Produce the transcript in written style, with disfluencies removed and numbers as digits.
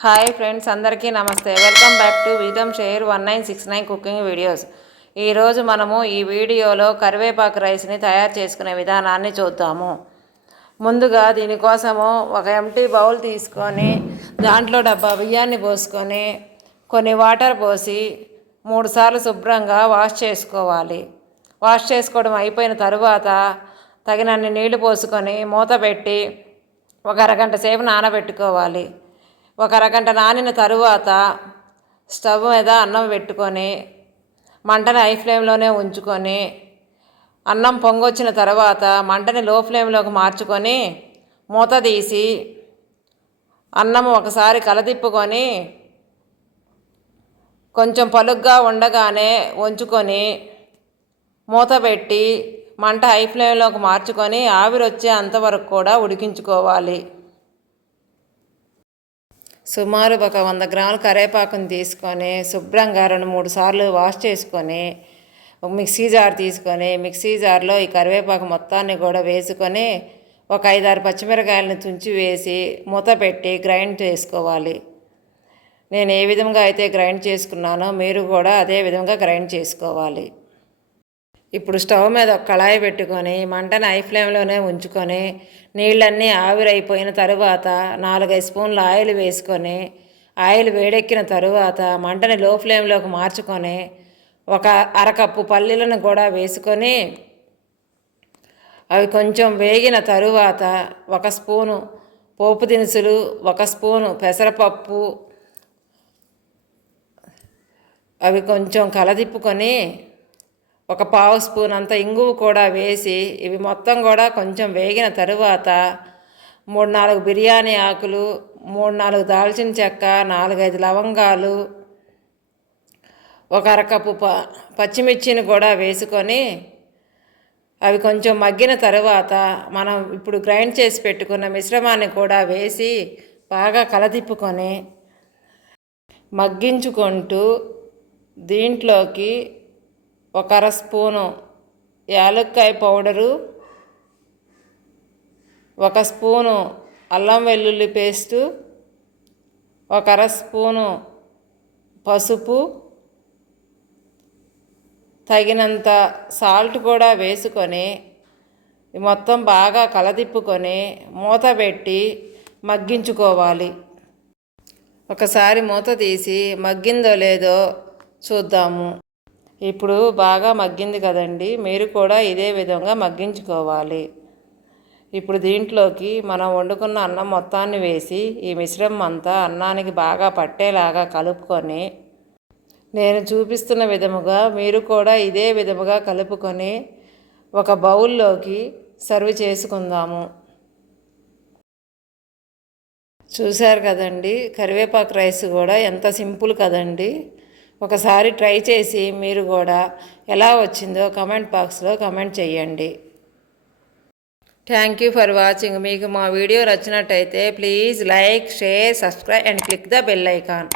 Hi friends, అందరికీ నమస్తే. Welcome back to wisdom share 1969 cooking videos. ఈరోజు మనము ఈ వీడియోలో కరివేపాకు రైస్ని తయారు చేసుకునే విధానాన్ని చూద్దాము. ముందుగా దీనికోసము ఒక ఎంటీ బౌల్ తీసుకొని దాంట్లో డబ్బా బియ్యాన్ని పోసుకొని కొన్ని వాటర్ పోసి 3 సార్లు శుభ్రంగా వాష్ చేసుకోవాలి. వాష్ చేసుకోవడం అయిపోయిన తరువాత తగినన్ని నీళ్లు పోసుకొని మూత పెట్టి ఒక అరగంట సేపు నానబెట్టుకోవాలి. ఒక అరగంట నానిన తరువాత స్టవ్ మీద అన్నం పెట్టుకొని మంటని హై ఫ్లేమ్లోనే ఉంచుకొని అన్నం పొంగొచ్చిన తర్వాత మంటని లో ఫ్లేమ్లోకి మార్చుకొని మూత తీసి అన్నం ఒకసారి కలదిప్పుకొని కొంచెం పలుగ్గా ఉండగానే ఉంచుకొని మూత పెట్టి మంట హై ఫ్లేమ్లోకి మార్చుకొని ఆవిరి వచ్చే అంతవరకు కూడా ఉడికించుకోవాలి. సుమారు ఒక 100 గ్రాముల కరివేపాకుని తీసుకొని శుభ్రంగా 2-3 సార్లు వాష్ చేసుకొని మిక్సీ జార్ తీసుకొని మిక్సీ జార్లో ఈ కరివేపాకు మొత్తాన్ని కూడా వేసుకొని ఒక 5-6 పచ్చిమిరకాయలను తుంచి వేసి మూత పెట్టి గ్రైండ్ చేసుకోవాలి. నేను ఏ విధంగా అయితే గ్రైండ్ చేసుకున్నానో మీరు కూడా అదే విధంగా గ్రైండ్ చేసుకోవాలి. ఇప్పుడు స్టవ్ మీద ఒక కళాయి పెట్టుకొని మంటని హై ఫ్లేమ్లోనే ఉంచుకొని నీళ్ళన్నీ ఆవిరైపోయిన తరువాత 4-5 స్పూన్ల ఆయిల్ వేసుకొని ఆయిల్ వేడెక్కిన తరువాత మంటని లో ఫ్లేమ్లోకి మార్చుకొని ఒక అరకప్పు పల్లీలను కూడా వేసుకొని అవి కొంచెం వేగిన తరువాత 1 స్పూను పోపు దినుసులు, 1 స్పూను పెసరపప్పు అవి కొంచెం కలదిప్పుకొని 1/2 స్పూన్ అంత ఇంగువ కూడా వేసి ఇవి మొత్తం కూడా కొంచెం వేగిన తరువాత 3-4 బిర్యానీ ఆకులు, 3-4 దాల్చిన చెక్క, 4-5 లవంగాలు, ఒక అరకప్పు పచ్చిమిర్చిని కూడా వేసుకొని అవి కొంచెం మగ్గిన తరువాత మనం ఇప్పుడు గ్రైండ్ చేసి పెట్టుకున్న మిశ్రమాన్ని కూడా వేసి బాగా కలదిప్పుకొని మగ్గించుకుంటూ దీంట్లోకి 1/2 స్పూను యాలక్కాయ పౌడరు, 1 స్పూను అల్లం వెల్లుల్లి పేస్టు, 1/2 స్పూను పసుపు, తగినంత సాల్ట్ కూడా వేసుకొని మొత్తం బాగా కలదిప్పుకొని మూత పెట్టి మగ్గించుకోవాలి. ఒకసారి మూత తీసి మగ్గిందో లేదో చూద్దాము. ఇప్పుడు బాగా మగ్గింది కదండి, మీరు కూడా ఇదే విధంగా మగ్గించుకోవాలి. ఇప్పుడు దీంట్లోకి మనం వండుకున్న అన్నం మొత్తాన్ని వేసి ఈ మిశ్రమం అంతా అన్నానికి బాగా పట్టేలాగా కలుపుకొని నేను చూపిస్తున్న విధముగా మీరు కూడా ఇదే విధముగా కలుపుకొని ఒక బౌల్లోకి సర్వ్ చేసుకుందాము. చూశారు కదండి, కరివేపాకు రైస్ కూడా ఎంత సింపుల్ కదండి. ఒకసారి ట్రై చేసి మీరు కూడా ఎలా వచ్చిందో కమెంట్ బాక్స్లో కమెంట్ చేయండి. Thank you for watching. మీకు మా వీడియో నచ్చినట్టయితే please like, share, subscribe and click the bell icon.